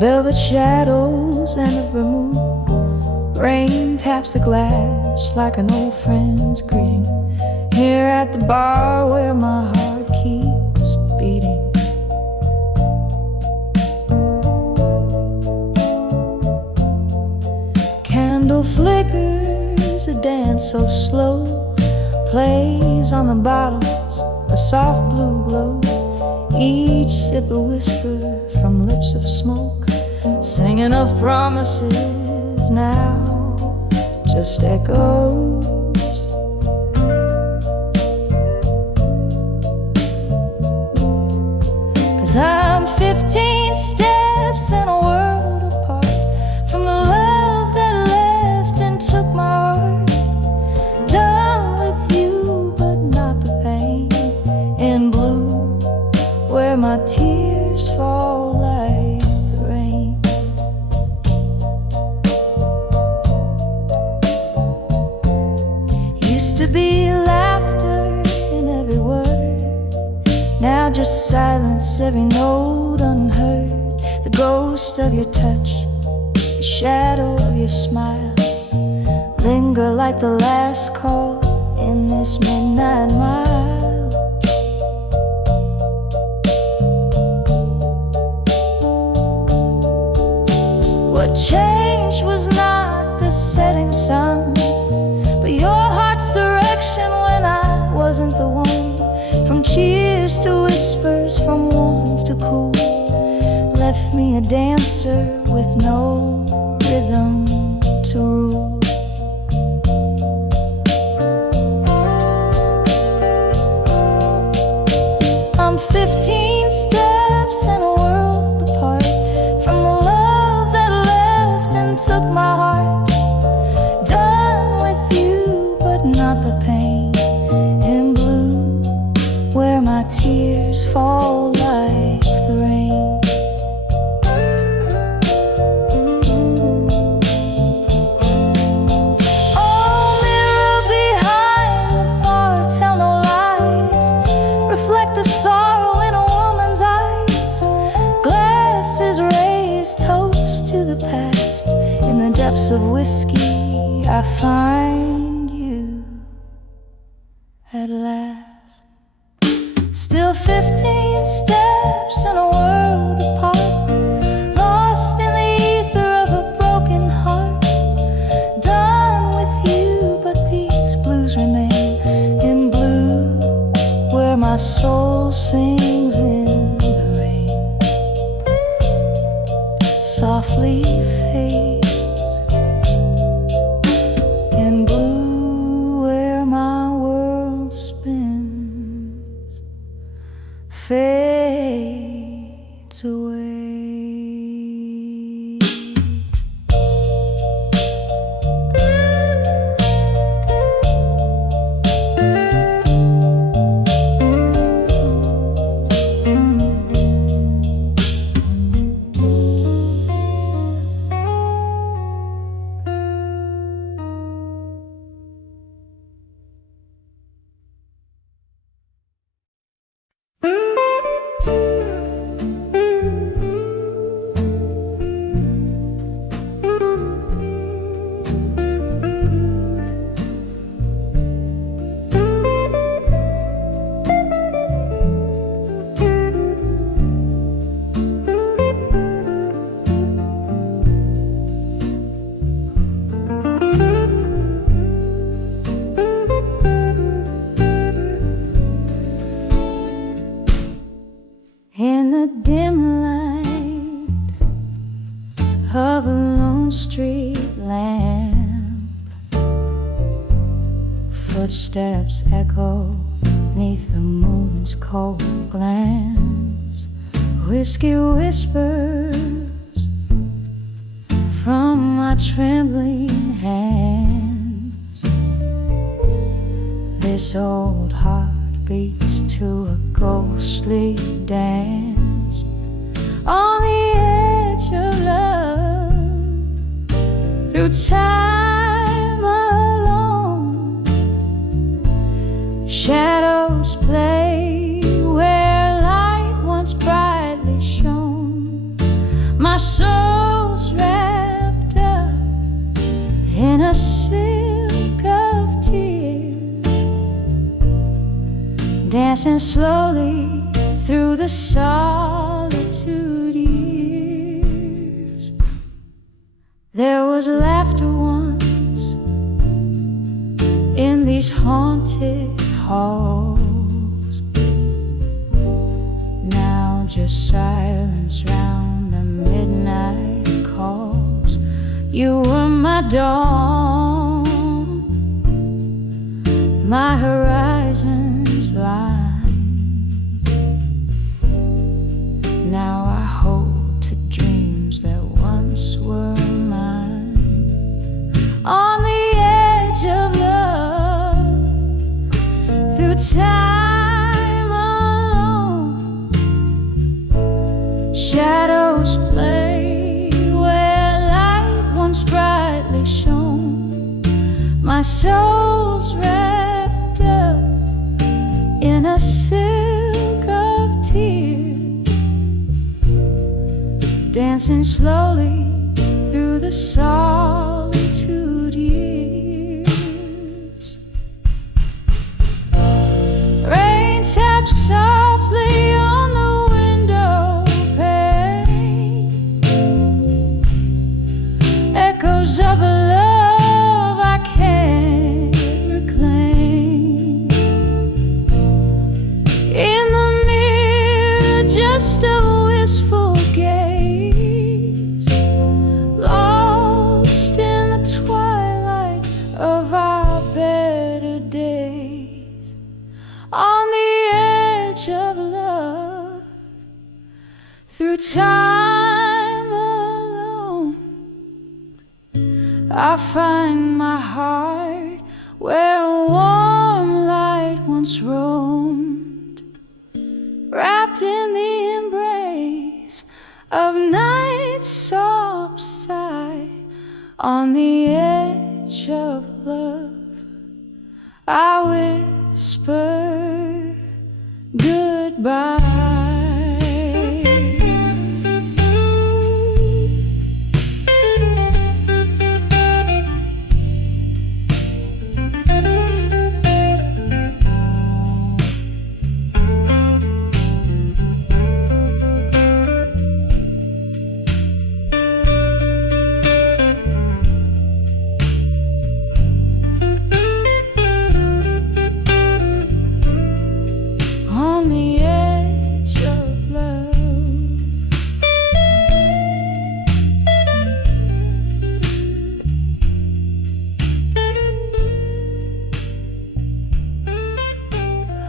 velvet shadows and a vermouth. Rain taps the glass like an old friend's greeting, here at the bar where my heart keeps beating. Candle flickers, a dance so slow, plays on the bottles, a soft blue glow. Each sip a whisper from lips of smoke, singing of promises now just echoes. 'Cause I'm 15 steps in a world apart from the love that left and took my heart. Done with you, but not the pain. In blue, where my tears fall like the rain. Used to be laughter in every word, now just silence, every note unheard. The ghost of your touch, the shadow of your smile, linger like the last call in this midnight mile. What changed was not the setting sun, but your heart's direction when I wasn't the one. From cheers to whispers, from warmth to cool, left me a dancer with no rhythm to rule. I'm 15 steps in a world apart from the love that left and took my heart. Done with you, but not the pain. In blue, where my tears fall like the rain. Oh, mirror behind the bar, tell no lies. Reflect the sorrow in a woman's eyes. Glasses raised, toast to the past. In the depths of whiskey, I find you at last. Still 15 steps in a world apart, lost in the ether of a broken heart. Done with you, but these blues remain. In blue, where my soul sings in the rain, softly fades. In blue, where my world spins, fades away. In the dim light of a lone street lamp, footsteps echo 'neath the moon's cold glance. Whiskey whispers from my trembling hands. This old heart beats to a ghostly dance on the edge of love. Through time alone, shadows play where light once brightly shone. My soul dancing slowly through the solitude years. There was laughter once in these haunted halls. Now just silence round the midnight calls. You were my dawn, my horizon's line. Now I hold to dreams that once were mine. On the edge of love, through time alone, shadows play where light once brightly shone. My soul's wrapped up in a silk of tears, dancing slowly through the solitude years. Rain taps softly on the window pane, echoes of a love I can't reclaim. In the mirror, just a wistful gaze, lost in the twilight of our better days. On the edge of love, through time alone, I find my heart where a warm light once roamed, wrapped in the embrace of night's soft sigh. On the edge of love, I whisper goodbye. On the edge of love,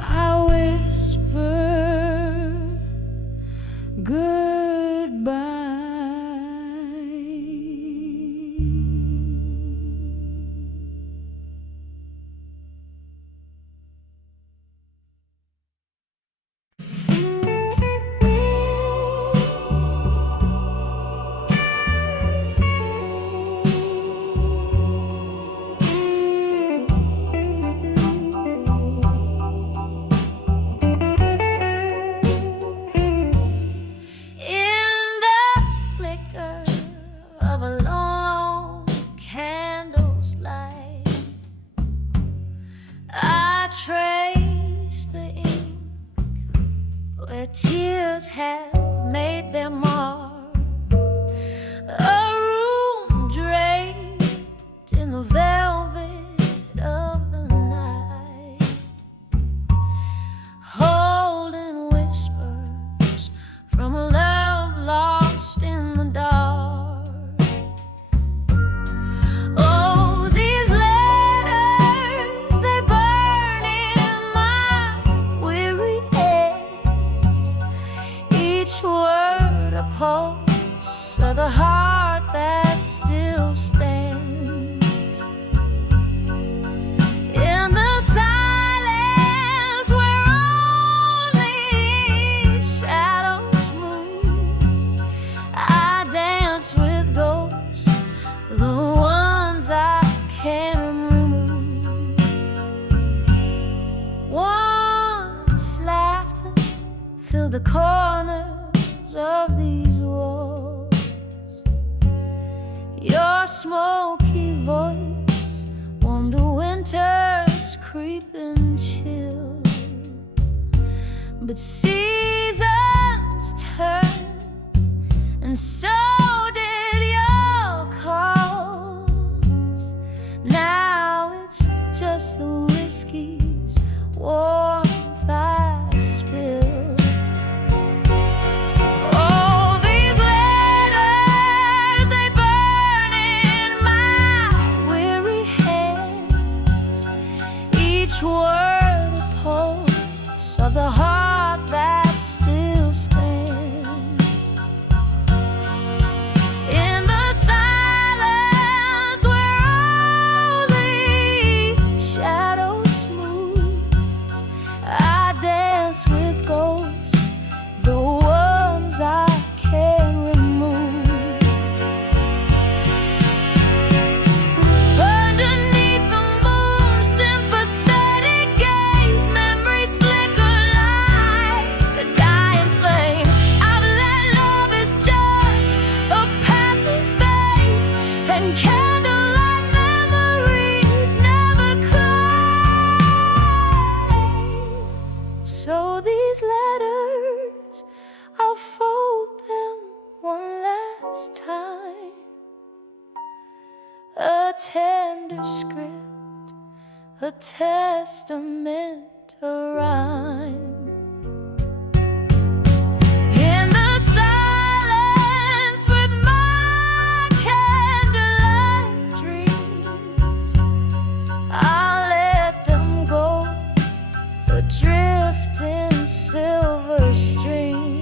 I whisper goodbye. In the flicker of a long candle's light, I trace the ink where tears have made their mark. A room draped in the velvet of the night, holding whispers from a love lost in the dark. Oh, these letters, they burn in my weary head, each word a pulse of the heart that still stands. In the silence where only shadows move, I dance with ghosts, the ones I can't remove. Once laughter filled the corners of these walls. Your smoky voice warmed a winter's creeping chill. but seasons turn, and so did your cause. Now it's just the whiskey's warmth I spill. Oh, these letters, they burn in my weary hands, each word a pulse of the heart that still stands. In the silence where only shadows move, I dance with ghosts, the ones I can't remove. Underneath the moon's sympathetic gaze, memories flicker like a dying flame. I've let love is just a passing phase, and candlelight memories never claim. So these letters, I'll fold them one last time, a tender script, a testament, a rhyme. In the silence with my candlelight dreams, I'll let them go, adrift in silver streams.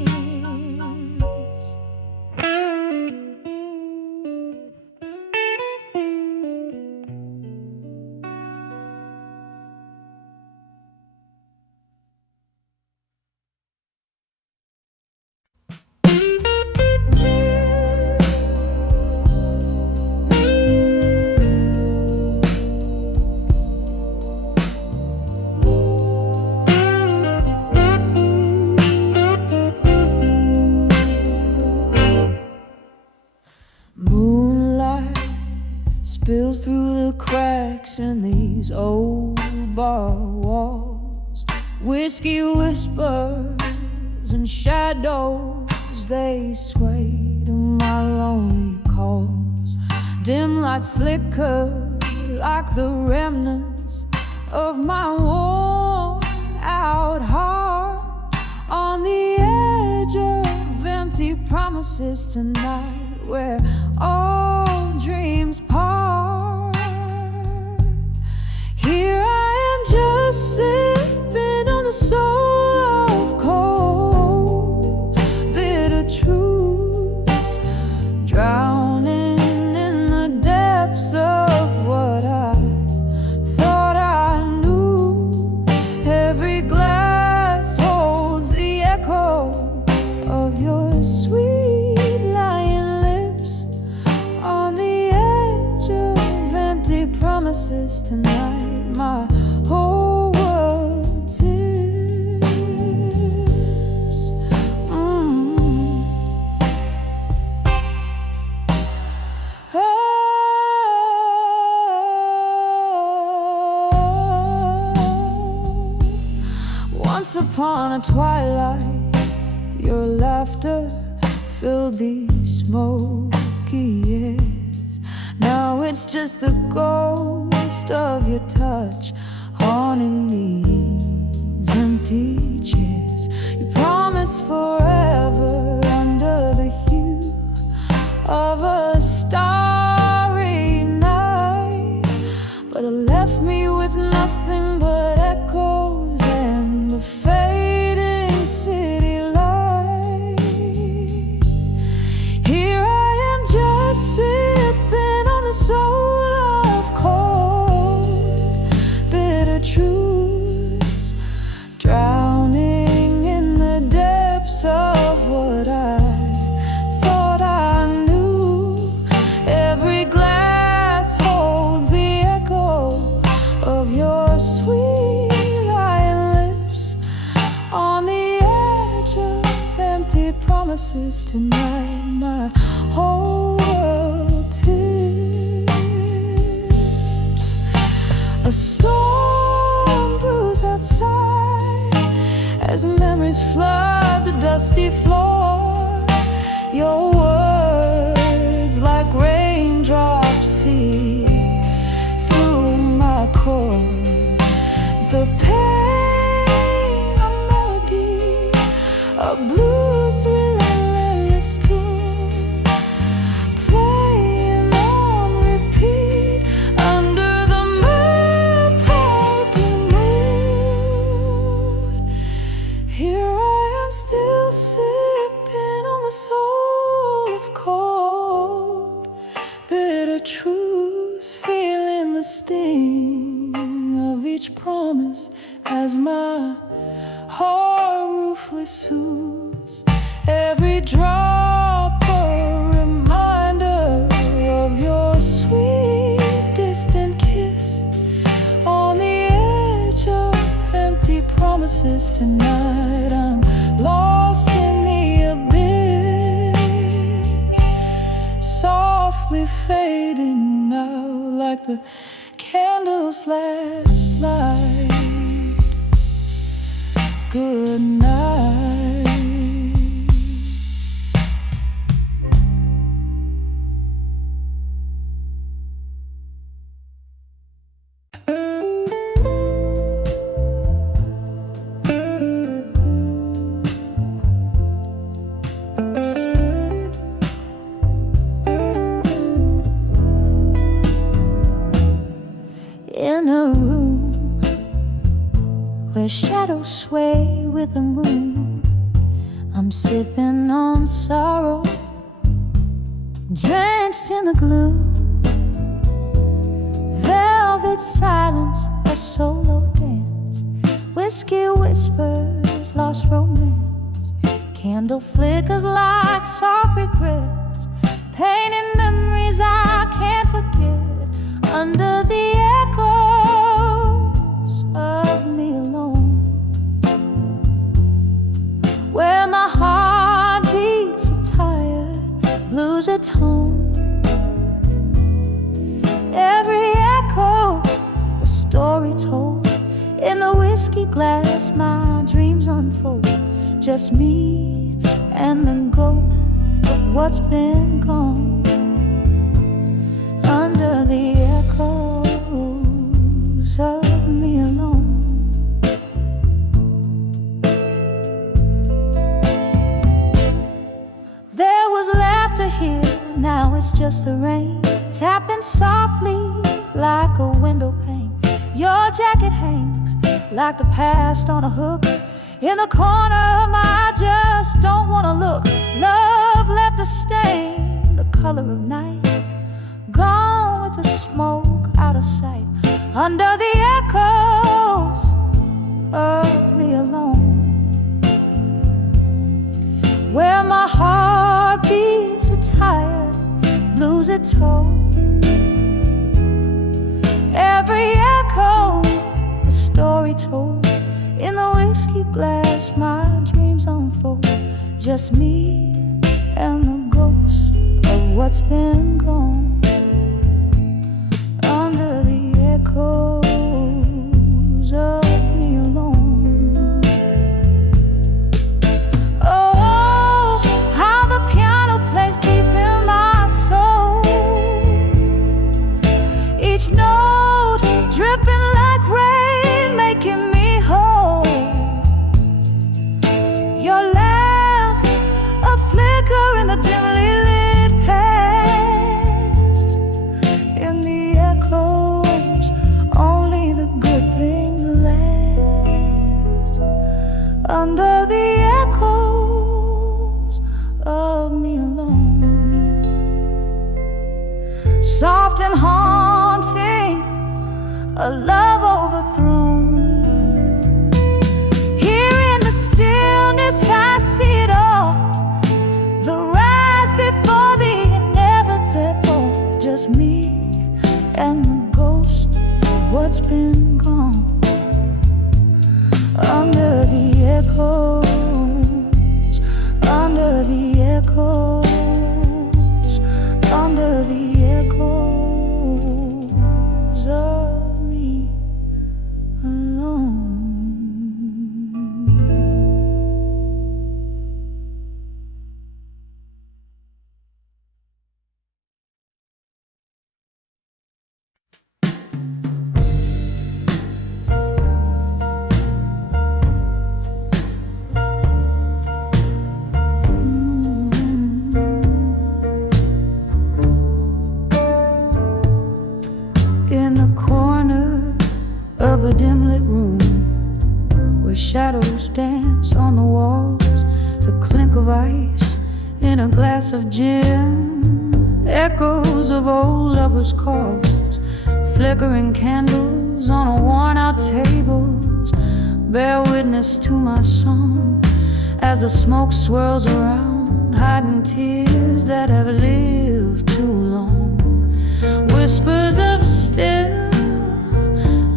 Moonlight spills through the cracks in these old bar walls. Whiskey whispers and shadows, they sway to my lonely calls. Dim lights flicker like the remnants of my worn out heart, on the edge of empty promises tonight, where all dreams part. Here I am just sipping on the soul of cold, bitter truth, drowning in the depths of what I thought I knew. Every glass holds the echo of your sweet lying lips, on the edge of empty promises tonight. My whole world tips. Oh. Once upon a twilight, your laughter filled these smoky years. Now it's just the ghost of your touch haunting these empty chairs. You promised forever under the hue of a starry night, but it left me with nothing but echoes and the fading city light. Here I am just sipping on the soul of cold, bitter truths, drowning in the depths of what I thought I knew. Every glass holds the echo of your sweet lying lips, on the edge of empty promises tonight. My whole world tips. A storm brews outside, as memories flood the dusty floor. Your words like raindrops see through my core. The pain, a melody, a blues relentless tune, playing on repeat under the pale moon. Here I am still sipping on the soul of cold, bitter truths, feeling the sting of each promise as my heart ruthless soothes. Every drop a reminder of your sweet distant kiss on the edge of empty promises. Tonight I'm lost in the abyss, softly fading out like the candles last light. Good night. In a room where shadows sway with the moon, I'm sipping on sorrow, drenched in the gloom. Velvet silence, a solo dance, whiskey whispers, lost romance. Candle flickers like soft regrets, painting memories I can't forget under the echoes of me alone, where my heart beats are tired, blues at home. Every echo, a story told, in the whiskey glass my dreams unfold. Just me and the ghost of what's been gone, under the echoes of me alone. There was laughter here, now it's just the rain tapping softly like a window pane. Your jacket hangs like the past on a hook in the corner of my just don't wanna look. Love left a stain, the color of night, gone with the smoke out of sight, under the echoes of me alone, where my heart beats are tired, blues are told. Every echo, a story told, in the whiskey glass my dreams unfold. Just me and the ghost of what's been gone, under the echoes of me alone. Oh, how the piano plays deep in my soul, each note dripping like rain, making me whole. Your laugh, a flicker in the dimly lit past, in the echoes, only the good things last, under the echoes of me alone. Soft and haunting, a love overthrown. Here in the stillness I see it all, the rise before the inevitable. Just me and the ghost of what's been gone, under the echoes, under the echoes, under the echoes of me alone. shadows dance on the walls, the clink of ice in a glass of gin, echoes of old lovers' calls, flickering candles on a worn-out tables, bear witness to my song as the smoke swirls around, hiding tears that have lived too long. Whispers of still,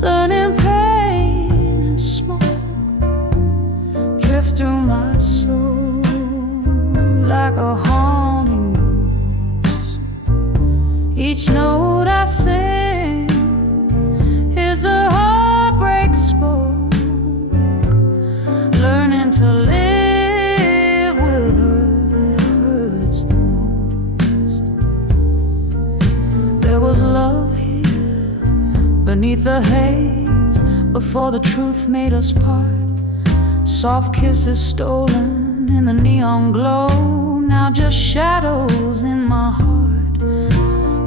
learning pain and smoke, drift through my soul like a haunting ghost. Each note I sing is a heartbreak spoke, learning to live with hurt hurts the most. There was love here beneath the haze before the truth made us part. Soft kisses stolen in the neon glow, now just shadows in my heart.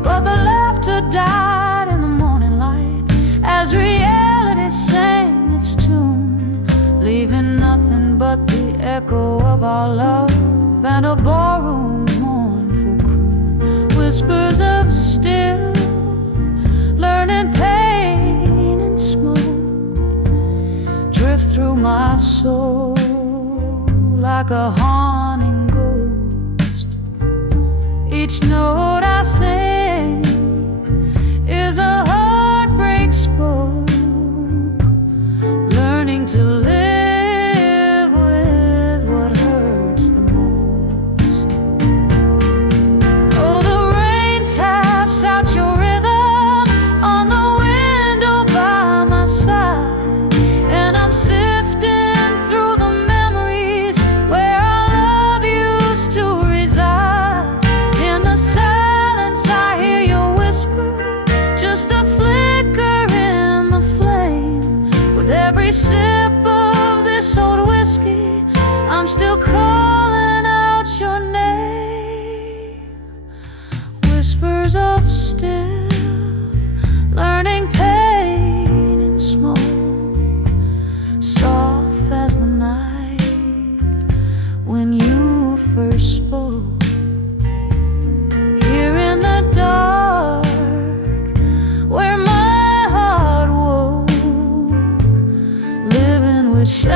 But the laughter died in the morning light as reality sang its tune, leaving nothing but the echo of our love and a ballroom's mournful croon. Whispers of still, learning pain and smoke, drift through my soul like a haunting ghost. Each note I sing is a heartbreak spoke, learning to live with what hurts the most. Oh, the rain taps out your rhythm on the window by my side, and I'm sifting through the memories where our love used to reside. In the silence I hear your whisper, just a flicker in the flame. With every sip of this old whiskey, I'm still calling out your name. Whispers of still, learning pain and smoke, soft as the night when you first spoke. Here in the dark where my heart woke, living with shadows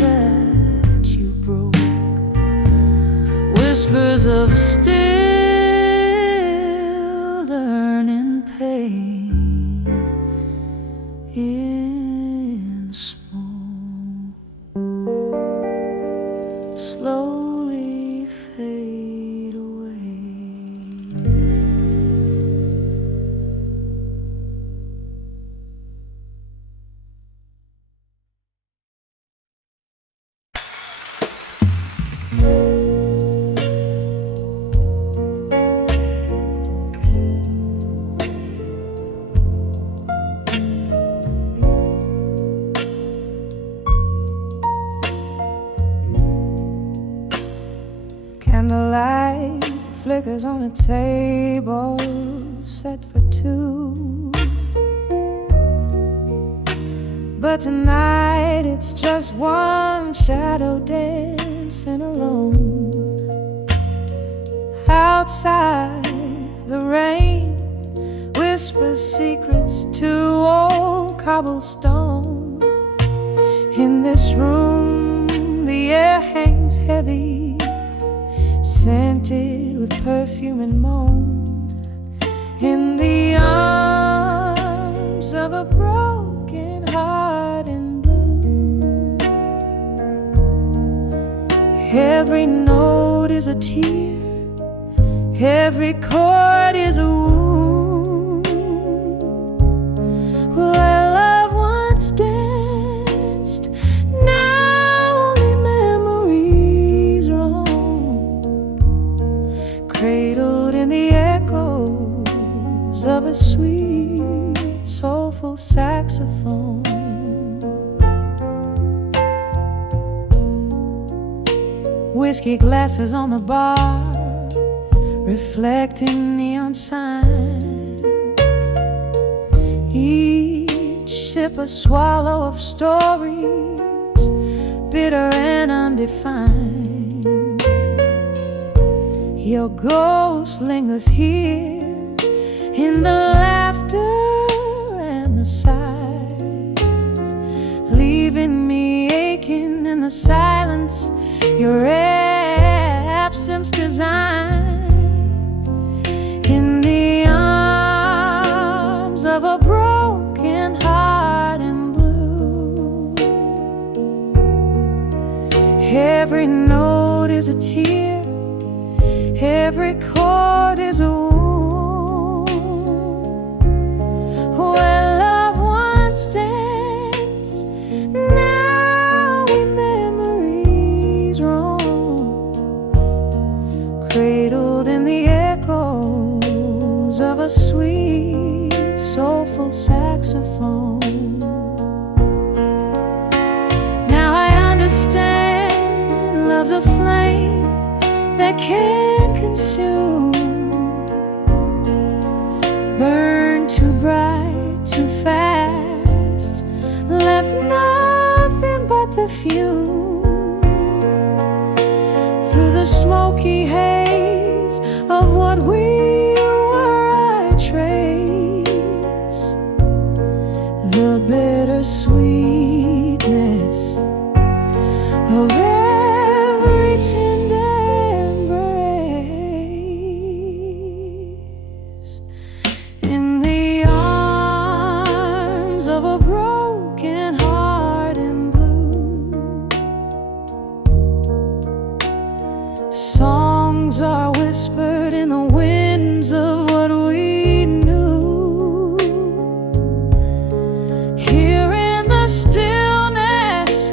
that you broke. Whispers of still, learning pain in smoke, slowly fade away. Candlelight flickers on a table set for two, but tonight it's just one shadow dancing alone. Outside the rain whispers secrets to old cobblestone. In this room the air hangs heavy, scented with perfume and moan. In the arms of a broken heart in blue, every note is a tear, every chord is a wound. Well, our love once danced, now only memories roam, cradled in the echoes of a sweet, soulful saxophone. Whiskey glasses on the bar, reflecting neon signs. Each sip a swallow of stories, bitter and undefined. Your ghost lingers here in the laughter and the sighs, leaving me aching in the silence your absence designed. In the arms of a broken heart in blue, every note is a tear, every chord is a wound. Where love once danced, now in memories roam, cradled in the echoes of a sweet, soulful saxophone. Now I understand love's a flame that can consume, burn too bright, too fast, left nothing but the fume. Through the smoky haze of what we were, I trace the bitter sweetness of every tender embrace. In the arms of a broken heart in blue, songs are whispered in the winds of what we knew. Here in the stillness,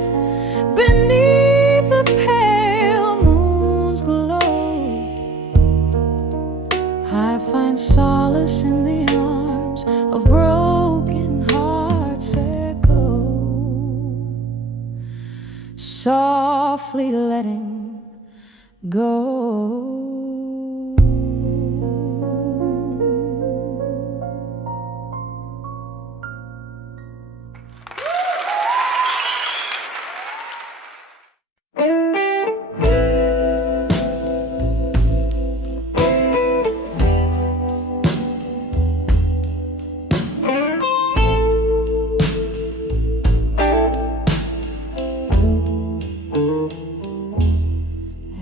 beneath the pale moon's glow, I find solace in the arms of broken hearts echo, softly letting go.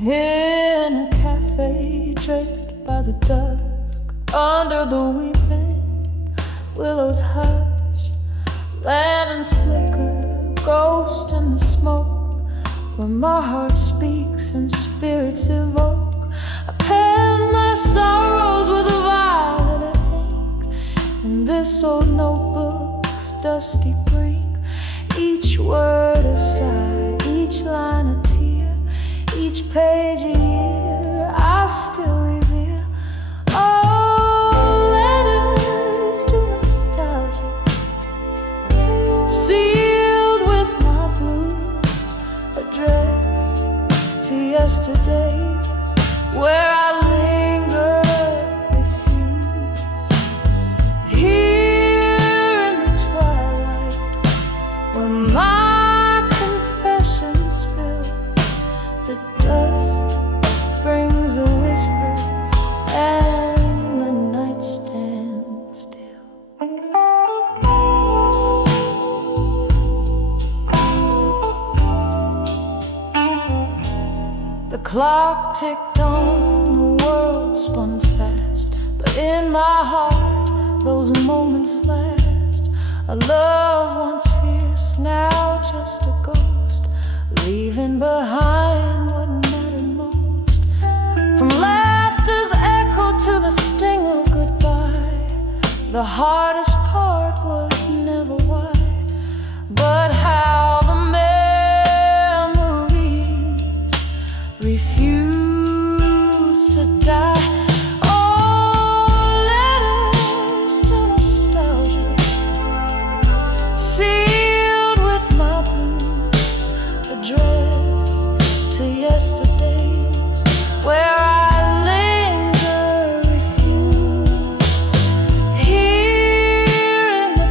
In a cafe draped by the dusk, under the weeping willows hush, lanterns flicker, ghost in the smoke, where my heart speaks and spirits evoke. I pen my sorrows with a violet ink, in this old notebook's dusty brink. Each word a sigh, each line a tear, each page a year, I still revere. Oh, letters to nostalgia, sealed with my blues, addressed to yesterdays, where I linger refused. Here in the twilight, where my confessions spill, the dust brings a whisper and the night stands still. The clock ticked on, the world spun fast, but in my heart those moments last. A love once fierce, now just a ghost, leaving behind what mattered most. From laughter's echo to the sting of goodbye, the hardest part was never why, but how the memories refuse to die. Oh, letters to nostalgia, sealed with my blues, addressed to yesterdays, where I linger refuse. Here in the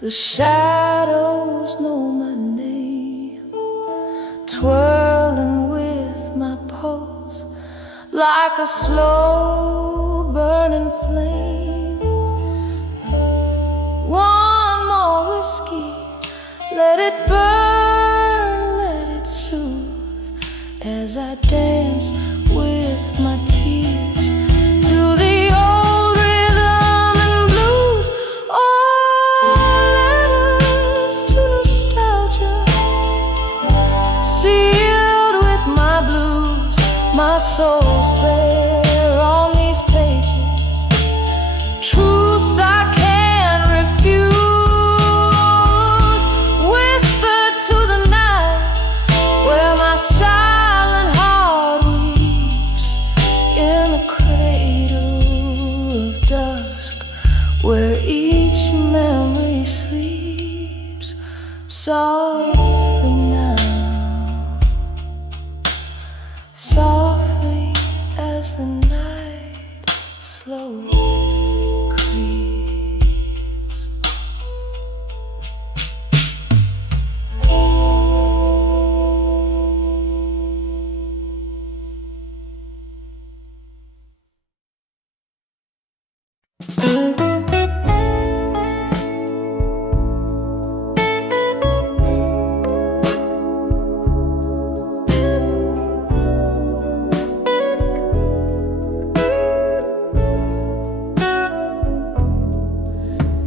The shadows know my name, twirling with my pulse like a slow burning flame. One more whiskey, let it burn, let it soothe, as I dance with my tears to the old rhythm and blues. Oh, letters to nostalgia, sealed with my blues. My soul's bare on these pages, truths I can't refuse. Whispered to the night where my silent heart weeps, in the cradle of dusk where each memory sleeps softly now, softly as the night slowly creeps.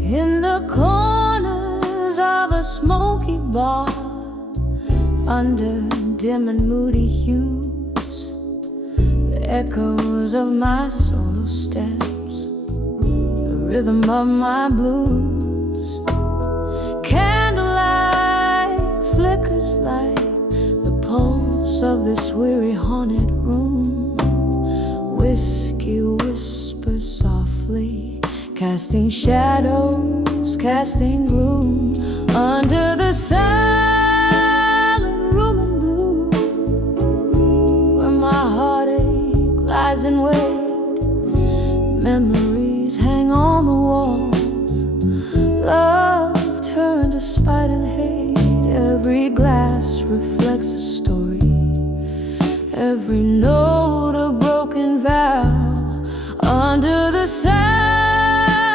In the corners of a smoky bar, under dim and moody hues, the echoes of my solo steps, the rhythm of my blues. Candlelight flickers like the pulse of this weary haunted room. Whiskey whispers softly, casting shadows, casting gloom under the silent room in blue, where my heartache lies in wait. Memories hang on the walls, love turned to spite and hate. Every glass reflects a story, every note a broken vow. Under the silent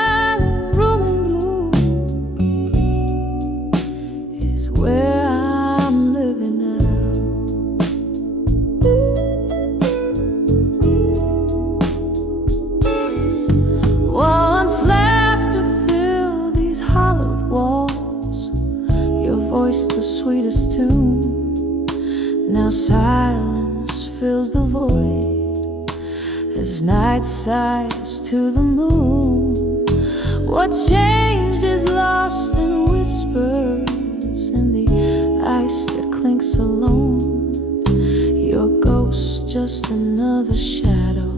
room in blue is where I'm living now. Once laughter filled these hollowed walls, your voice the sweetest tune. Now silence fills the void as night sighs to the moon. What changed is lost in whispers, in the ice that clinks alone. Your ghost just another shadow,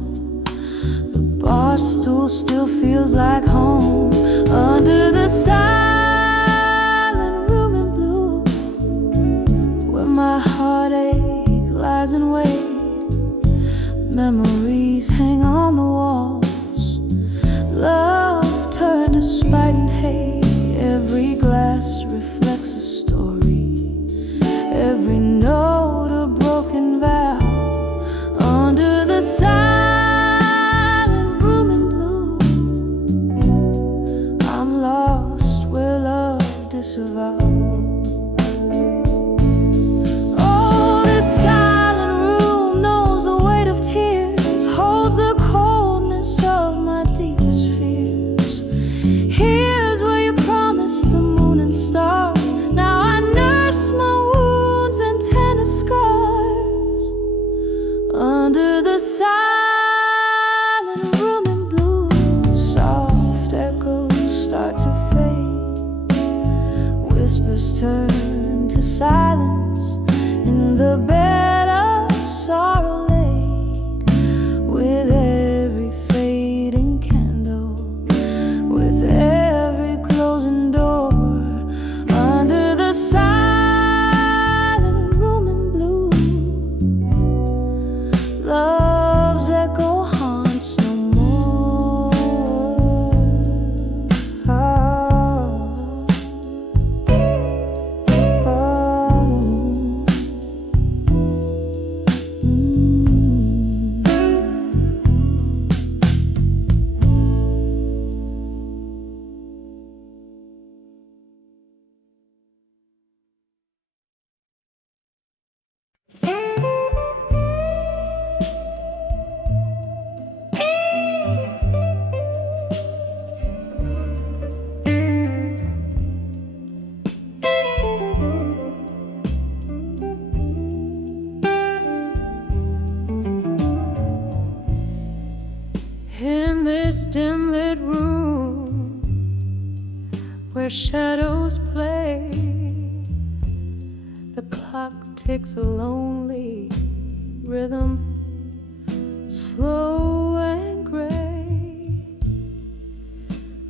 the bar stool still feels like home. Under the silent room in blue, where my heartache lies in wait. Memories hang on the walls, love turned to spite and hate. Every glass reflects a story, every note a broken vow. Under the silent room in blue, I'm lost where love disavowed. Oh, this silent room knows the weight of tears, holds the coldness of my deepest fears. Here where shadows play. The clock ticks a lonely rhythm, slow and gray.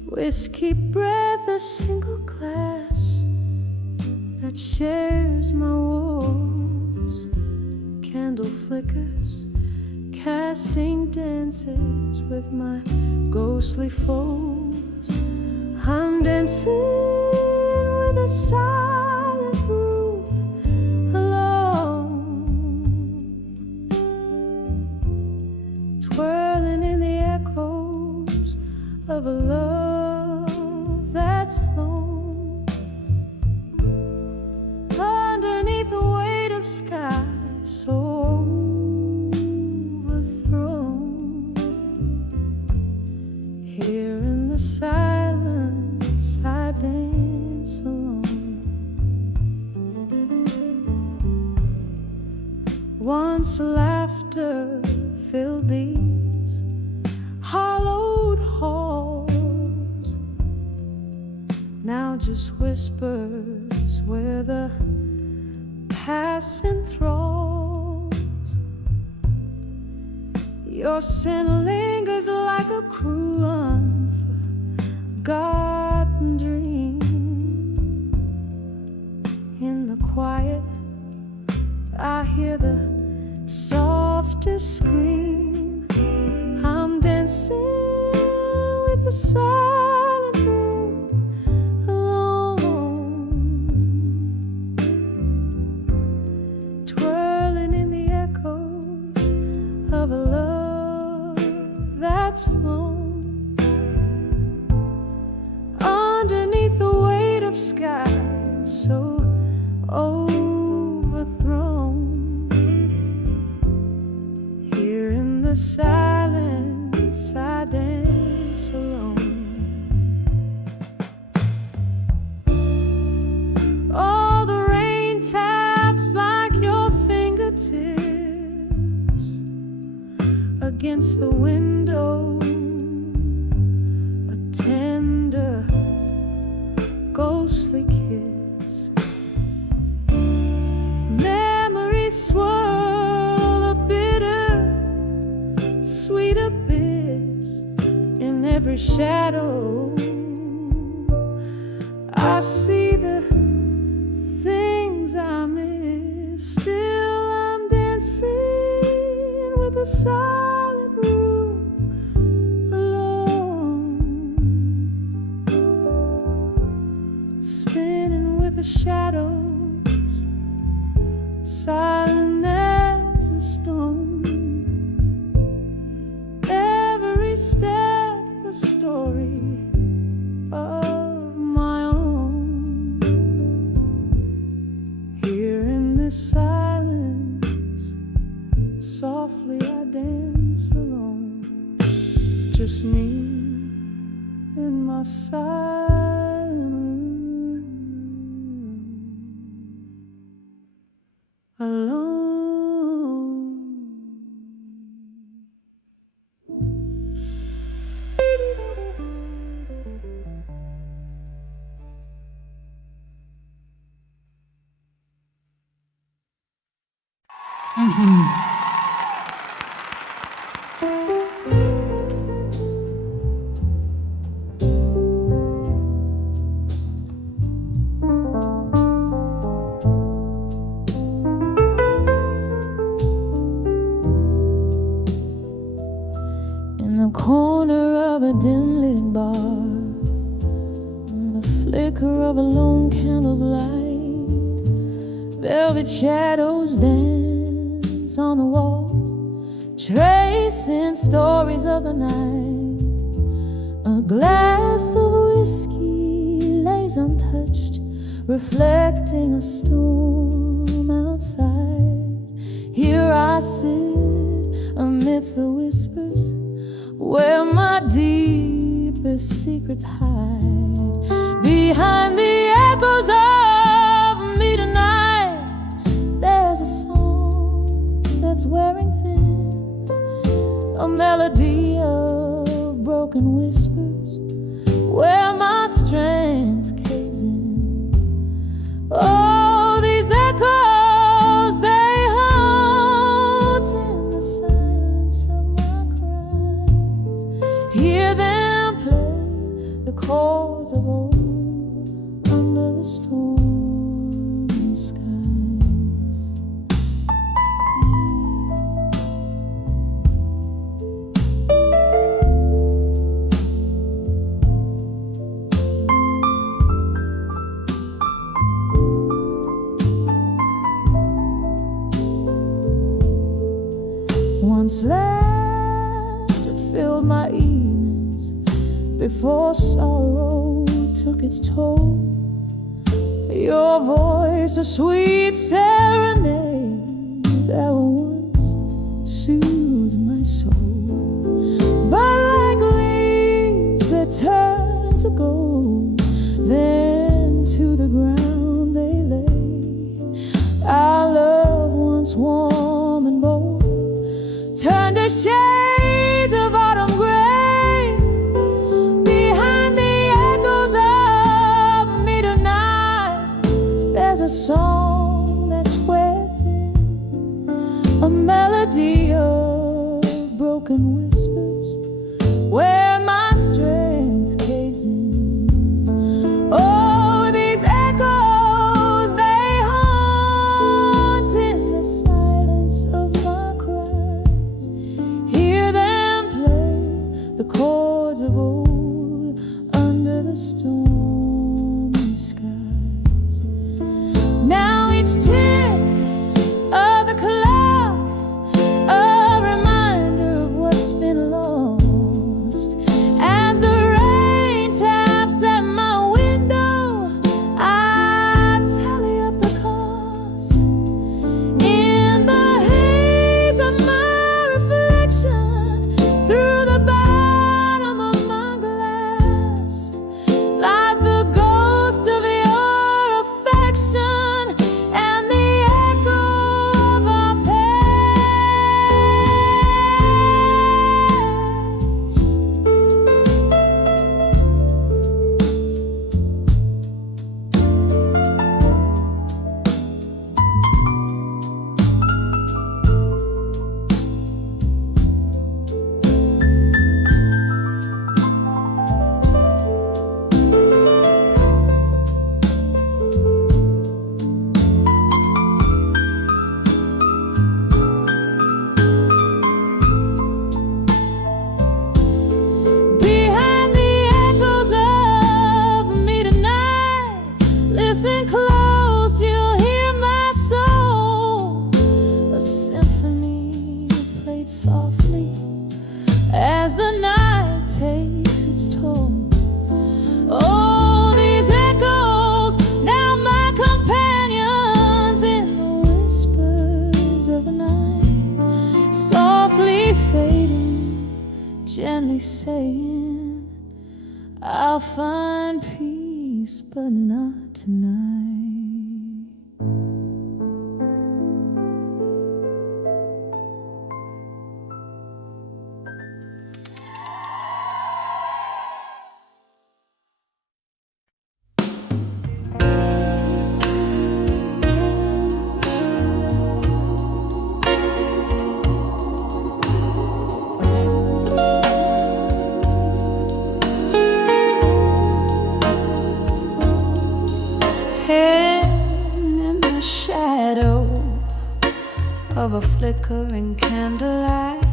Whiskey breath, a single glass that shares my walls. Candle flickers, casting dances with my ghostly foes. I'm dancing with a silent room alone, twirling in the echoes of a love that's flown underneath the weight of sky so overthrown. Here in the silence I dance alone. Once laughter filled these hollowed halls, now just whispers where the past enthralls. Your scent lingers like a cruel unforgotten dream. In the quiet I hear the softest scream. I'm dancing with the silent room alone, twirling in the echoes of a love that's flown underneath the weight of sky so overthrown. Here in the silence I dance alone. All the rain taps like your fingertips against the window, a tender ghostly kiss. Memories swirl a bitter sweet abyss. In every shadow I see the things I miss. Still I'm dancing with a silent room alone, spinning with the shadows, silent as a stone. Every step a story of my own. Here in this silence, softly I dance alone. Just me in my silent room alone. In the corner of a dim lit bar, in the flicker of a lone candle's light, velvet shadows dance on the walls, tracing stories of the night. A glass of whiskey lays untouched, reflecting a storm outside. Here I sit amidst the whispers where my deepest secrets hide. Behind the echoes of me tonight, there's a song that's wearing thin, a melody of broken whispers where my strength's chords of old under the stormy skies. Once laughter filled my evenings before sorrow took its toll. Your voice, a sweet serenade that once soothed my soul. But like leaves that turn to gold, then to the ground they lay. Our love, once warm and bold, turned to shades of autumn gray. Behind the echoes of me tonight, there's a song that's within, a melody of broken whispers, where my strength caves in. Oh, these echoes, they haunt in the silence of my cries. Hear them play the chords of old under the stormy skies. Now each tick of the clock, a reminder of what's been lost. As the rain taps at my window, I tally up the cost. In the haze of my reflection, through the bottom of my glass, lies the ghost of your affection and the echo of our past. Behind the echoes of me tonight, listen close, you'll hear my soul. A symphony played softly as the night takes its toll. Oh, these echoes, now my companions in the whispers of the night, softly fading, gently saying, I'll find peace, but not tonight. Hidden in the shadow of a flickering candlelight,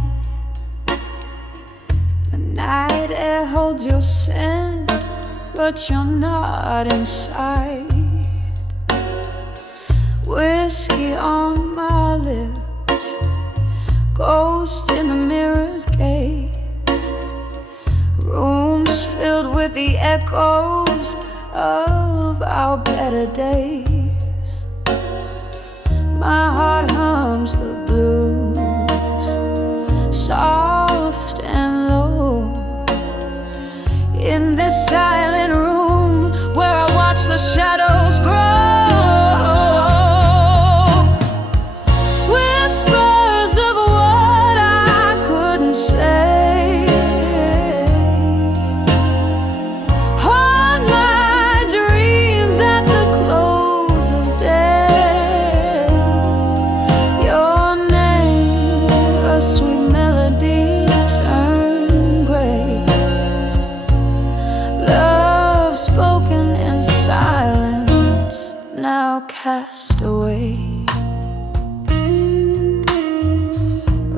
the night air holds your scent, but you're not inside. Whiskey on my lips, ghost in the mirror's gaze, rooms filled with the echoes of our better days. My heart hums the blues, soft and low, in this silent room where I watch the shadows grow. Whispers of what I couldn't say, haunt my dreams at the close of day. Your name, a sweet melody cast away.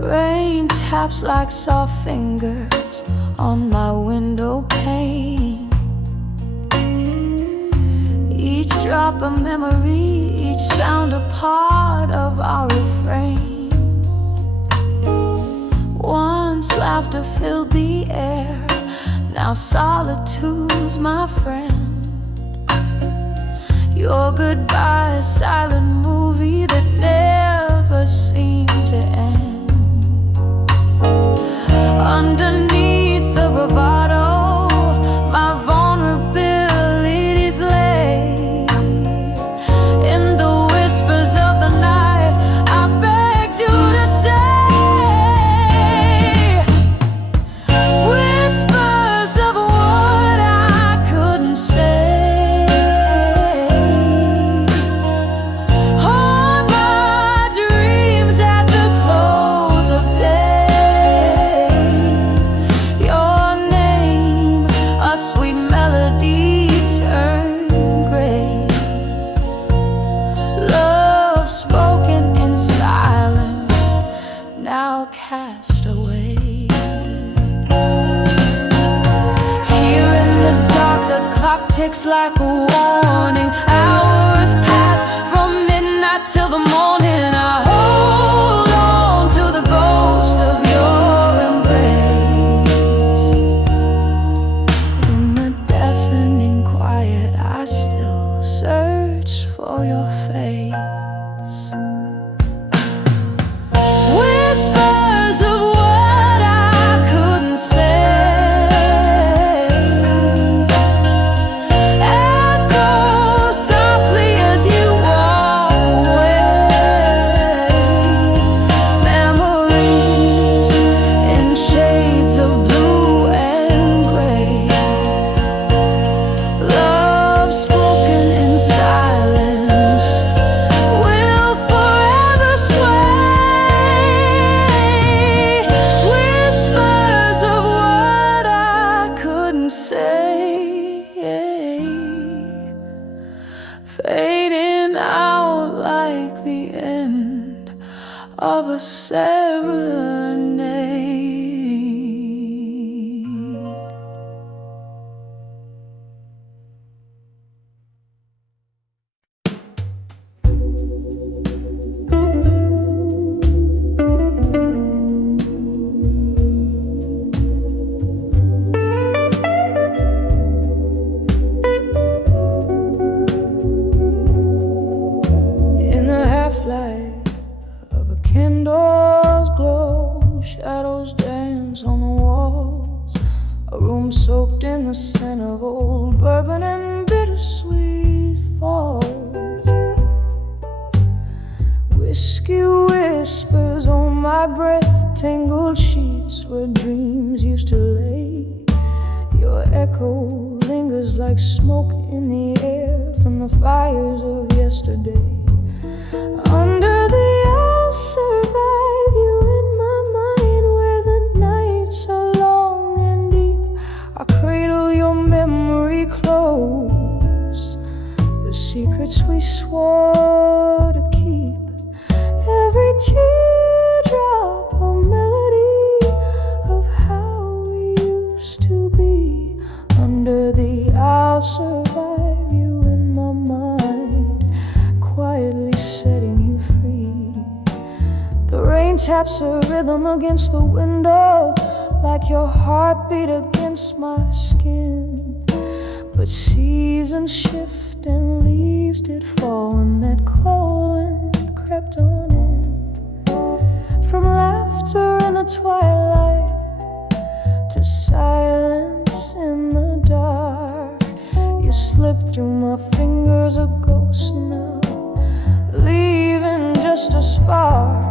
Rain taps like soft fingers on my window pane. Each drop a memory, each sound a part of our refrain. Once laughter filled the air, now solitude's my friend. Your goodbye, a silent movie that never seemed to end. Underneath the bravado, my vulnerabilities lay. In the whispers of the night, I begged you to stay. Whispers of what I couldn't say. Haunt my dreams at the close of day. Your name, a sweet melody, turned gray. Love spoken in silence, now cast away. Here in the dark, the clock ticks like a warning. Hours pass from midnight till the morning. I hold on to the ghost of your embrace. In the deafening quiet, I still search for your face. Whispers of what I couldn't say. Echo softly as you walk away. Memories in shades of blue and gray. Love spoken in silence will forever sway. Whispers of what I couldn't say, fading out like the end of a serenade. In the half-light of a candle's glow, shadows dance on the walls. A room soaked in the scent of old bourbon and bittersweet falls. Whiskey whispers on my breath, tangled sheets where dreams used to lay. Your echo lingers like smoke in the air from the fires of yesterday. Under the I'll survive you in my mind, where the nights are long and deep. I cradle your memory close, the secrets we swore to keep. Every teardrop a melody of how we used to be. Under the I'll survive you in my mind, quietly setting you free. The rain taps a rhythm against the window, like your heartbeat against my skin. But seasons shift and leaves did fall when that cold wind crept on in. From laughter in the twilight to silence in the dark, you slipped through my fingers, a ghost now, leaving just a spark.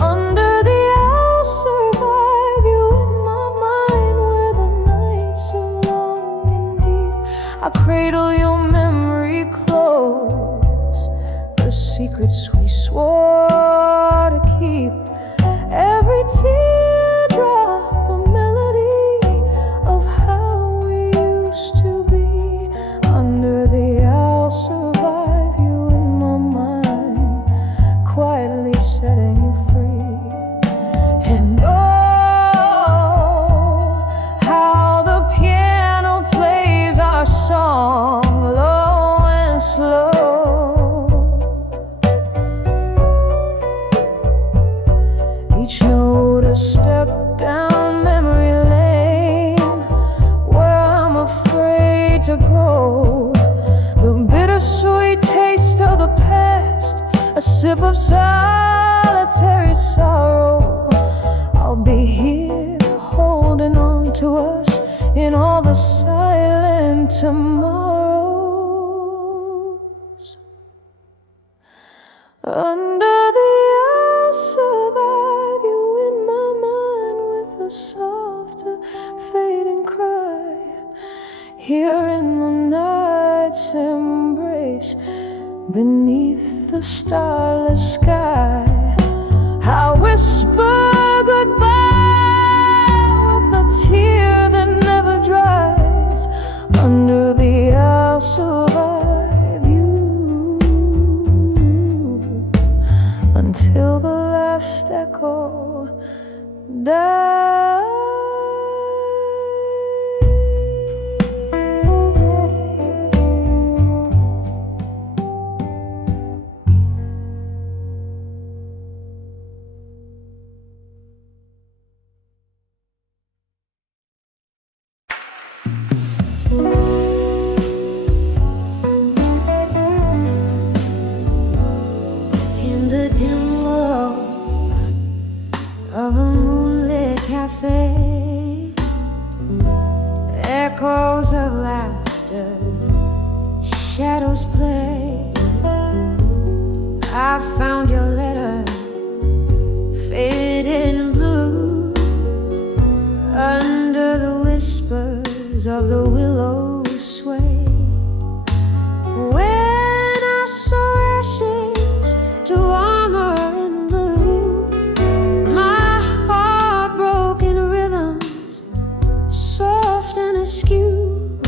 Under the I'll survive you in my mind, where the nights are long and deep. I cradle your memory close, the secrets we swore to keep. Every teardrop a melody of how we used to be. Under the I'll survive you in my mind. ago. The bittersweet taste of the past, a sip of solitary sorrow. I'll be here holding on to us in all the silent tomorrows. Under the I'll survive you in my mind with a softer fading cry. Here in the night's embrace, beneath the starless sky, I whisper goodbye with a tear that never dries. Under the I'll survive you until the last echo dies. In the dim glow of a moonlit cafe, echoes of laughter, shadows play. I found your letter, faded in blue, under the whispers of the willows sway. When I saw ashes to armor in blue, my heart broke in rhythms, soft and askew.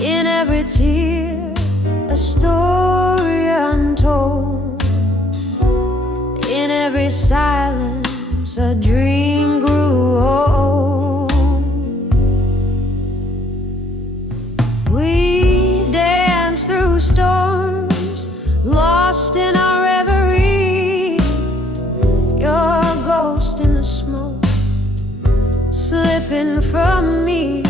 In every tear, a story untold. In every silence, a dream grew old. We danced through storms, lost in our reverie. Your ghost in the smoke, slipping from me.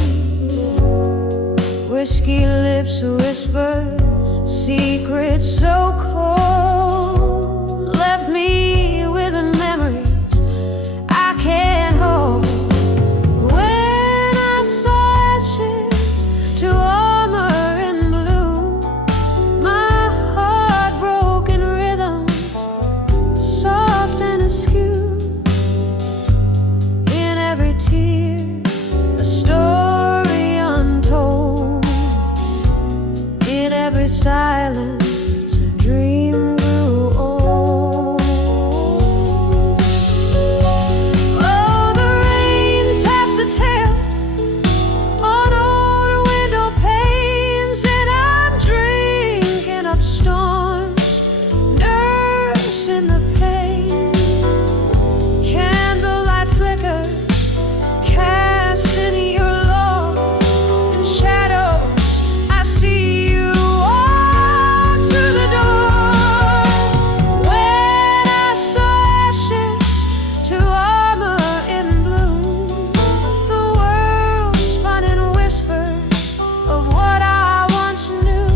Whiskey lips whispers, secrets so cold, left me with memories I can't hold. When I saw ashes to armor in blue, my heart broke in rhythms, soft and askew. In every tear, a story untold. In every silence, a dream grew old. Oh, the rain taps a tale on old window panes, and I'm drinking up storms, nursing the pain. Candlelight flickers, casting your love in shadows. I see you walk through the door. When I saw ashes to armor in blue, the world spun in whispers of what I once knew.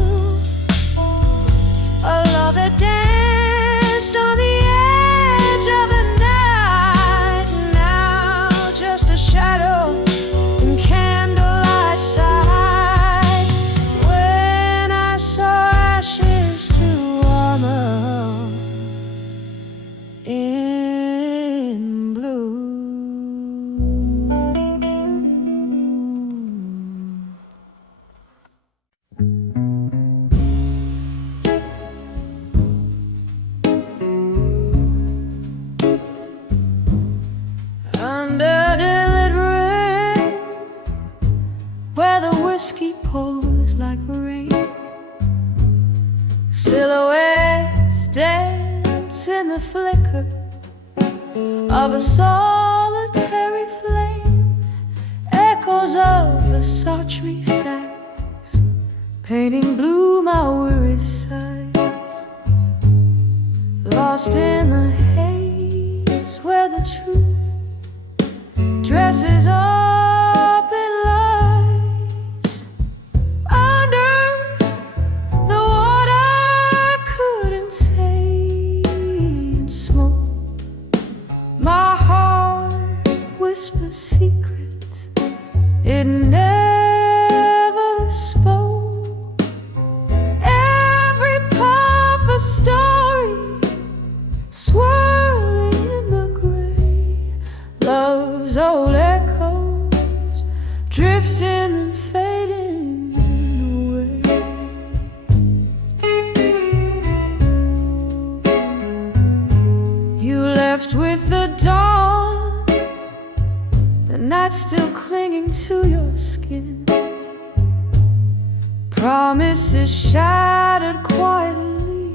A love that danced on the edge of the night, now just a shadow in candlelight side. When I saw ashes to armor in blue. Under daylit rain, where the whiskey pours like rain, silhouettes dance in the flicker of a solitary flame. Echoes of Versace sax, painting blue my weary sighs. Lost in the haze where the truth dresses up in lies. spoke. Every puff a story, swirling in the gray. Love's old echoes, drifting and fading away. You left with the dawn, the night still clinging to your skin. Promises shattered quietly,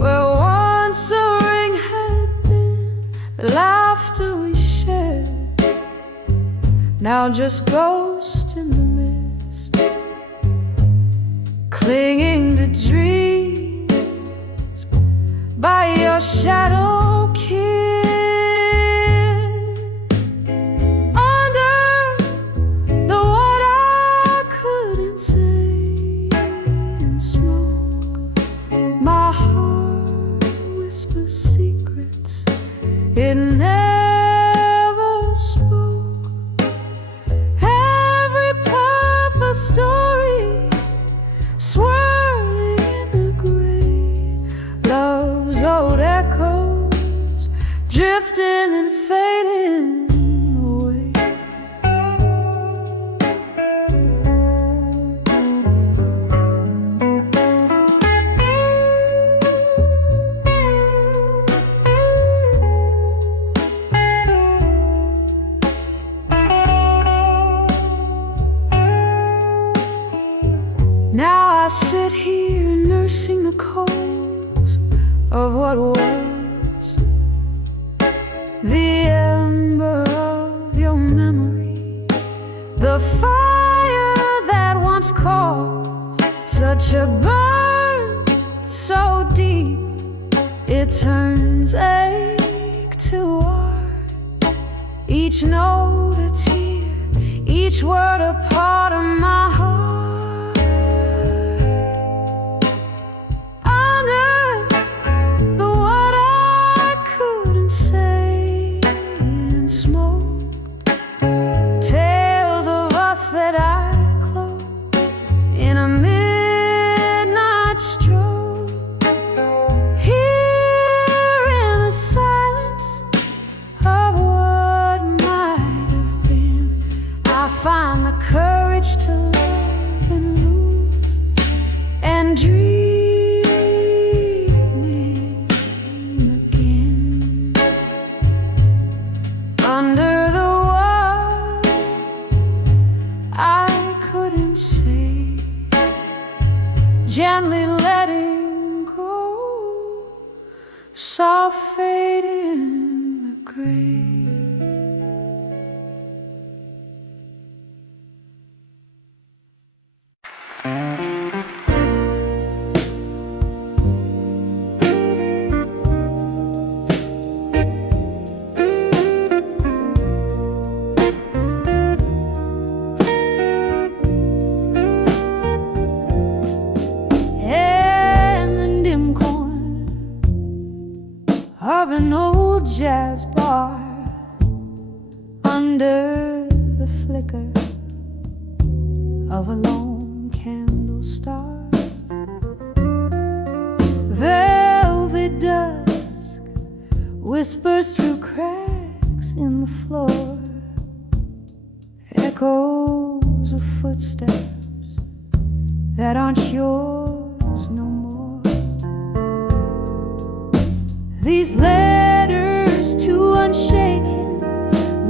where once a ring had been. The laughter we shared, now just ghosts in the mist, clinging to dreams by your shadow kiss. It never spoke. Every puff a story, swirling in the gray. Love's old echoes, drifting and fading away. Now I sit here nursing the coals of what was, the ember of your memory, the fire that once caused such a burn so deep it turns ache to art. Each note a tear, each word a part of my heart. That I close in a midnight stroke. Here in the silence of what might have been, I find the courage to love and lose and dreaming again. Under the I couldn't say, gently letting go, soft fade in the grave. Of an old jazz bar, under the flicker of a lone candle star, velvet dusk whispers through cracks in the floor, echoes of footsteps that aren't yours no more. These letters to unshaken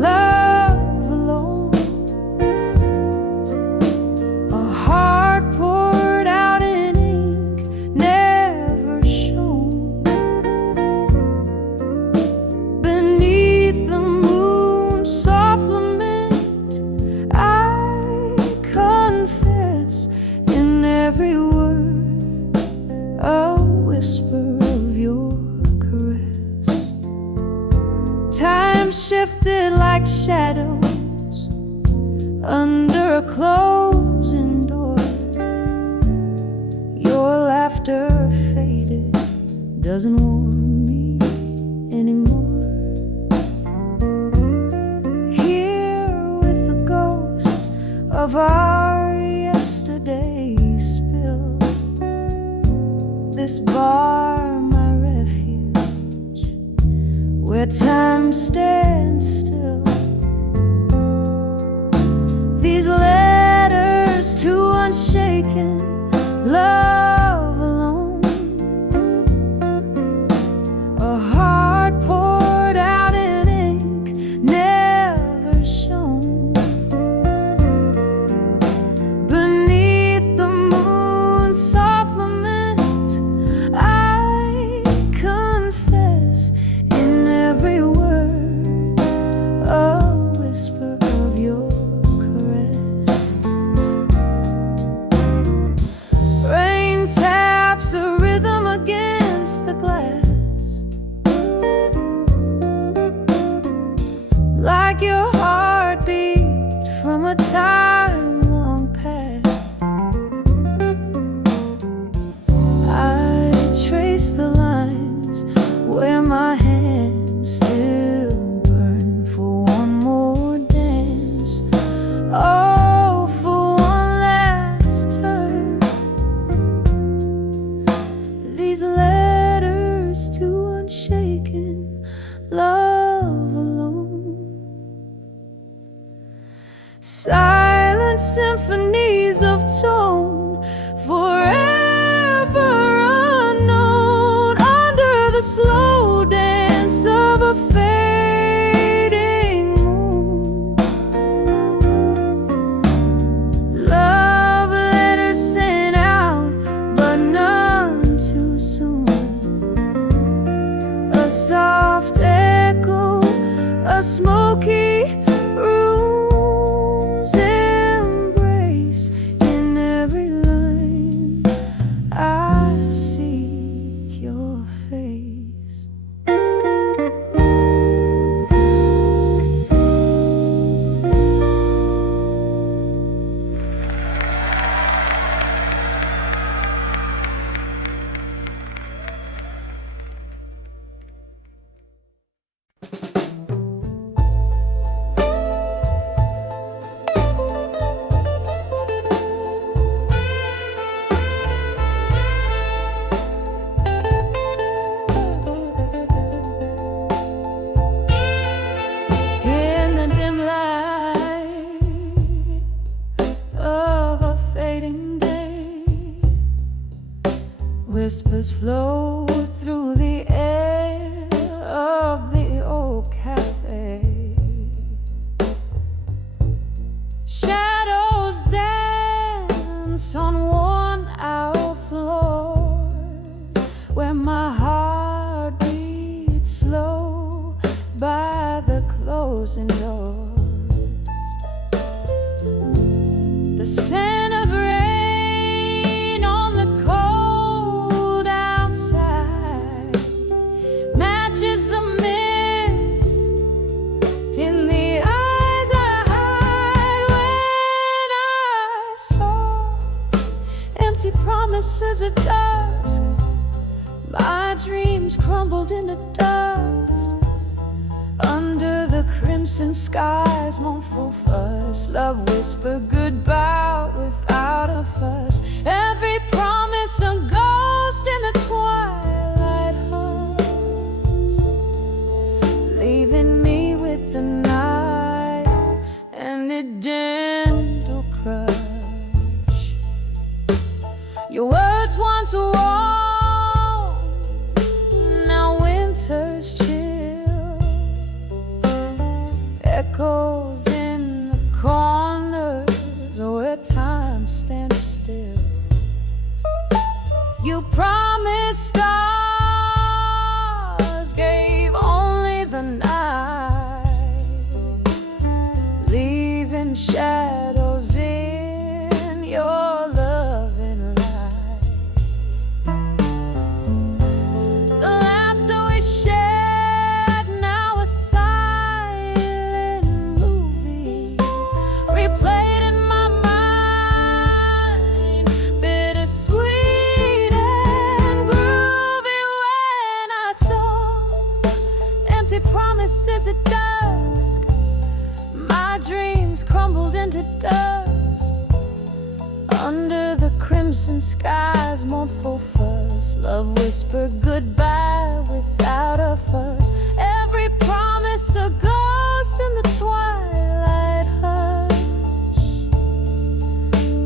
love alone, a heart poured out in ink never shown. Beneath the moon's soft lament, I confess in every word a whisper of your time shifted like shadows under a closing door. Your laughter faded, doesn't warm me anymore. Here with the ghosts of our this bar my refuge, where time stands still. These letters to unshaken love alone, a heart poured out in ink never shown. Beneath the moon's soft lament, I confess in every word a whisper of your caress. Rain taps a rhythm against the glass, like your heartbeat from a time long past. I trace the lines where my hands still burn for one more dance. Oh, for one last turn. These letters to unshaken love alone, silent symphonies of tone, forever unknown, under the slow dance of a fading moon. Love letters sent out, but none too soon. A soft echo, a smoky room's embrace. In every line I seek your face. In the dim light of a fading day, whispers flow through the air of the old cafe. Shadows dance on worn-out floors, where my heart beats slow by the closing doors. The scent of rain on the cold outside matches the mist in the eyes I hide. When I saw empty promises at dusk, my dreams crumbled into dust. Under the crimson sky's mournful fuss, love whispered goodbye without a fuss. Every promise a ghost in the twilight hush, leaving me with the night and the gentle crush. Your words once warm, now winter's chill. Echoes in the corners where time stands still. You promised stars, gave only the night, leaving shadows in your loving light. The laughter we shared, now a silent movie, replayed in my mind, bittersweet and groovy. crimson skies, mournful fuss. Love whispered goodbye without a fuss. Every promise a ghost in the twilight hush,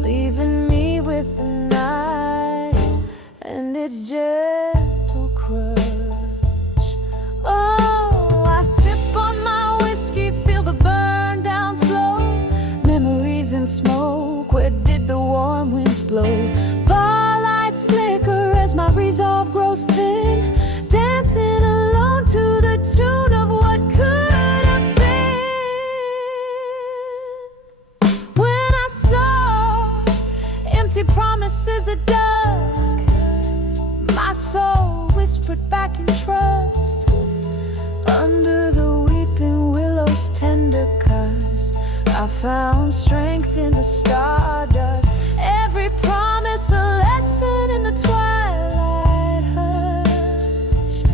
leaving me with the night and its gentle crush. Oh, I sip on my whiskey, feel the burn down slow. Memories in smoke, where did the warm winds blow? Ballads flicker as my resolve grows thin, dancing alone to the tune of what could have been. When I saw empty promises at dusk, my soul whispered back in trust. Under the weeping willow's tender cuss, I found strength in the stardust. Every promise a lesson in the twilight hush.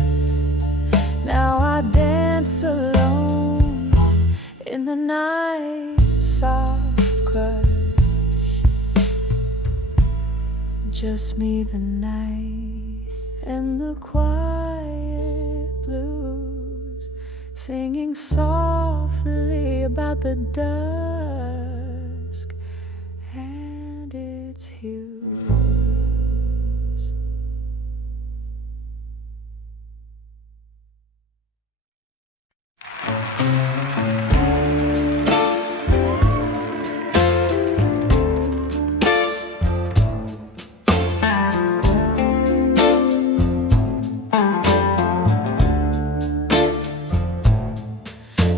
Now I dance alone in the night's soft crush. Just me, the night, and the quiet blues, singing softly about the dusk and its hues.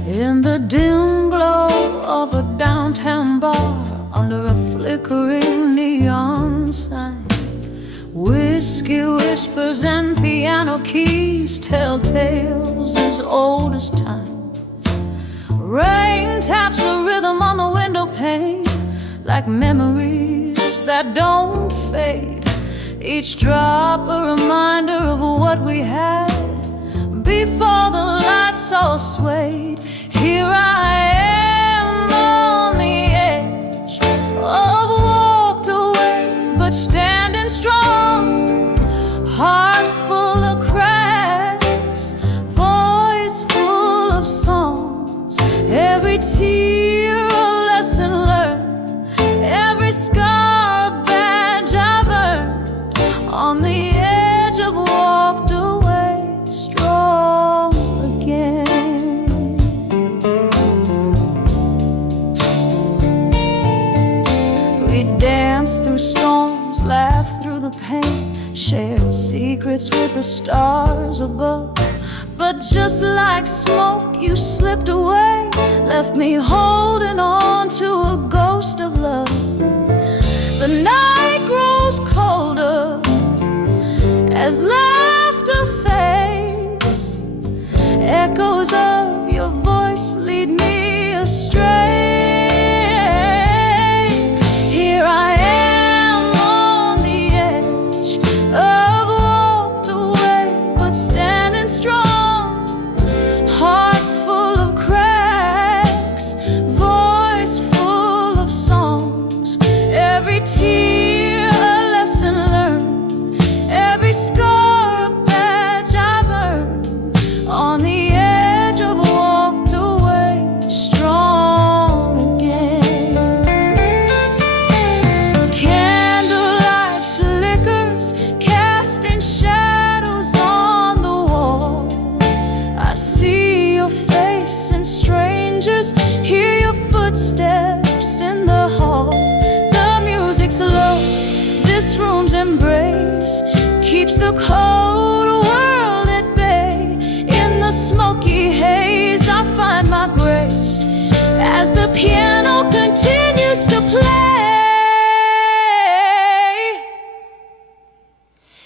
In the dim glow of a downtown bar, under a flickering neon sign, whiskey whispers and piano keys tell tales as old as time. Rain taps a rhythm on the window pane, like memories that don't fade. Each drop a reminder of what we had before the lights all swayed. Here I am on the edge of walked away, but standing strong, heart full of cracks, voice full of songs. Every tear a lesson learned, every scar a badge I've earned. On the edge of walked away, strong again. Through storms, laughed through the pain, shared secrets with the stars above. But just like smoke, you slipped away, left me holding on to a ghost of love. The night grows colder as laughter fades. Echoes of your voice lead me astray. Here I am on the edge of walked away, but standing strong, heart full of cracks, voice full of songs. Every tear a lesson learned, every scar a badge I've earned. On the edge of walked away, strong again. Candlelight flickers, casting shadows on the wall. I see your face in strangers, hear your footsteps in the hall. The music's low, this room's embrace keeps the cold world at bay. In the smoky haze I find my grace as the piano continues to play.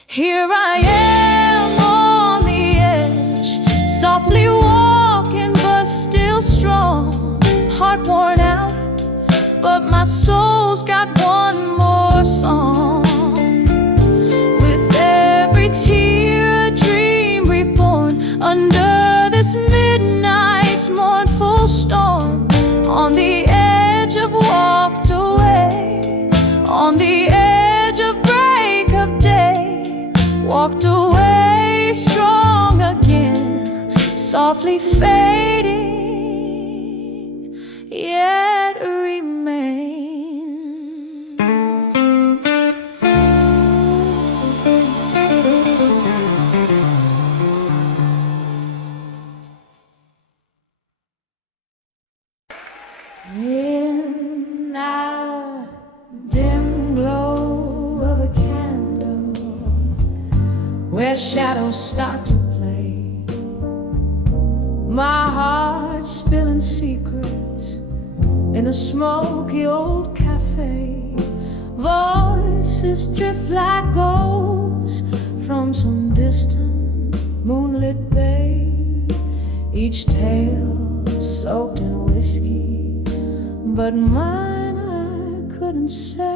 Here I am on the edge, softly walking but still strong. Heart worn out, but my soul's got one more song. With every tear a dream reborn, under this midnight's mournful storm. On the edge of walked away, on the edge walked away strong again, softly fading, yet remain. In our dim glow of a candle, where shadows start to play, my heart spilling secrets in a smoky old cafe. Voices drift like ghosts from some distant moonlit bay, each tale soaked in whiskey, but mine I couldn't say.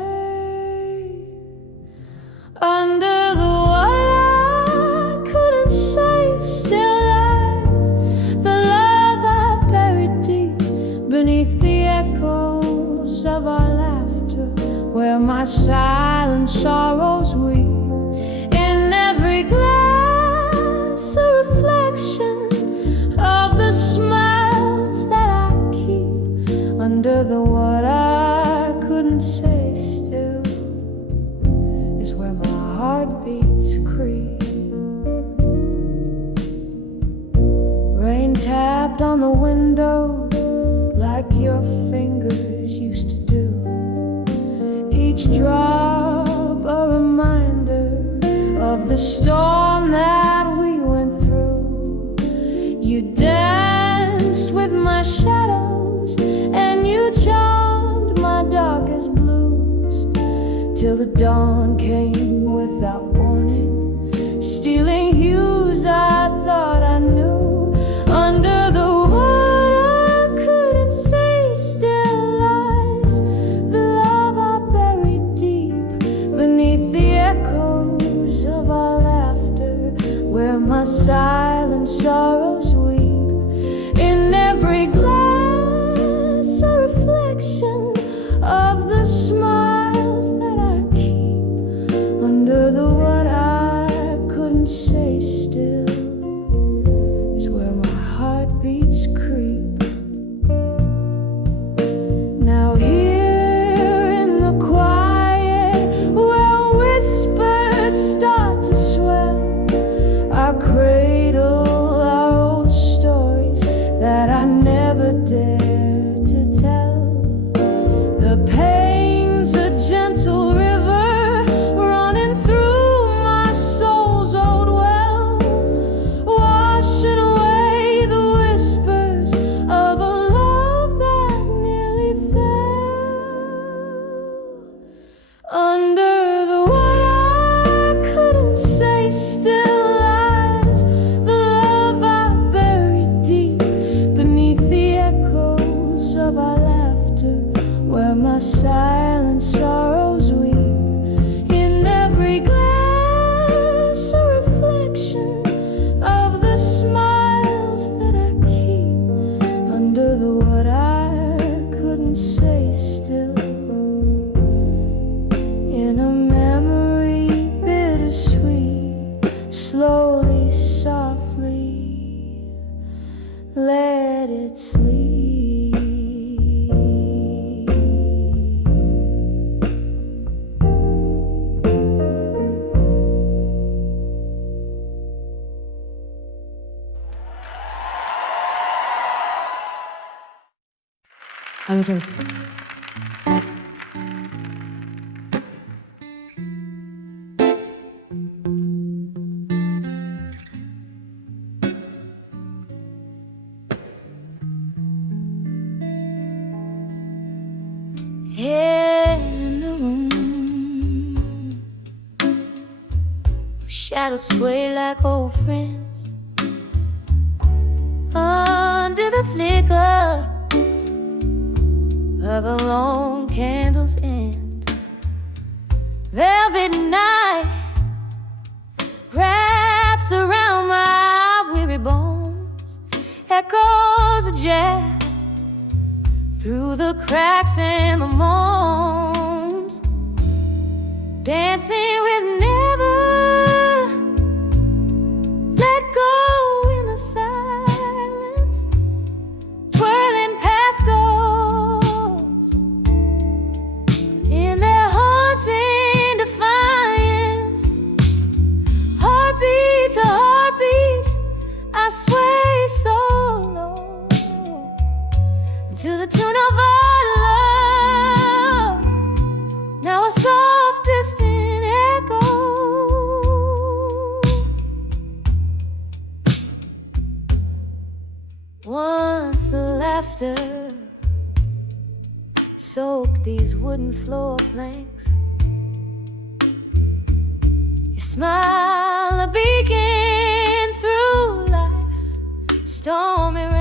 Under the water I couldn't say, still lies the love I buried deep beneath the echoes of our laughter, where my silent sorrows weep. In every glass a reflection of the smiles that I keep. Under the what I couldn't say still is where my heart beats creep. Rain tapped on the window like your fingers used to do, each drop a reminder of the storm that we went through. You danced with my shadows and you charmed my darkest blues, till the dawn came without warning, stealing hues I thought I knew. Under the water I couldn't say, still lies the love I buried deep beneath the echoes of our laughter, where my silent sorrows weep. In every glass a reflection of the smiles that I keep. Under the what I couldn't say still is where my heart beats creep. Now here in the quiet, where whispers start to swell, I cradle our old stories that I never dared to tell. The pain's a gentle river running through my soul's old well, washing away the whispers of a love that nearly fell. Under the what I couldn't say still lies the love I buried deep beneath the echoes of our laughter, where my silent sorrows weep. In every glass a reflection of the smiles that I keep. Under the what I couldn't say still, in a memory bittersweet, slowly, softly let it sleep. In the room, shadows sway like old friends under the flicker of a lone candle's end. Velvet night wraps around my weary bones, echoes of jazz through the cracks and the moans, dancing with never a soft distant echo. Once the laughter soaked these wooden floor planks. Your smile a beacon through life's stormy